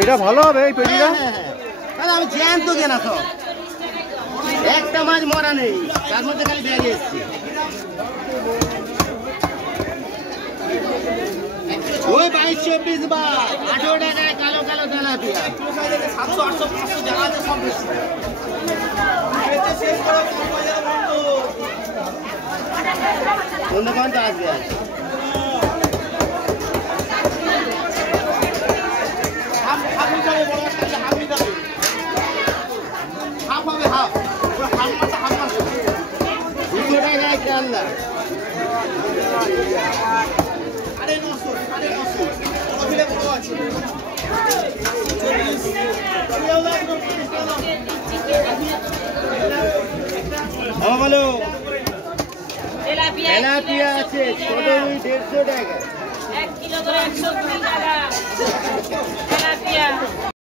এটা ভালো হবে এই পেটিটা। আমি জ্যান্ত কেনা সব, একটা মাছ মরা নেই, তার মধ্যে খালি বেরিয়ে এসছে। ওই 22-24 বার 18 টাকায় কালো কালো তেলাপিয়া। অন্য কোনটা আসবে? বলো তেলাপিয়া আছে ছোট 150 টাকা, 1 কিলো করে 120 টাকা তেলাপিয়া।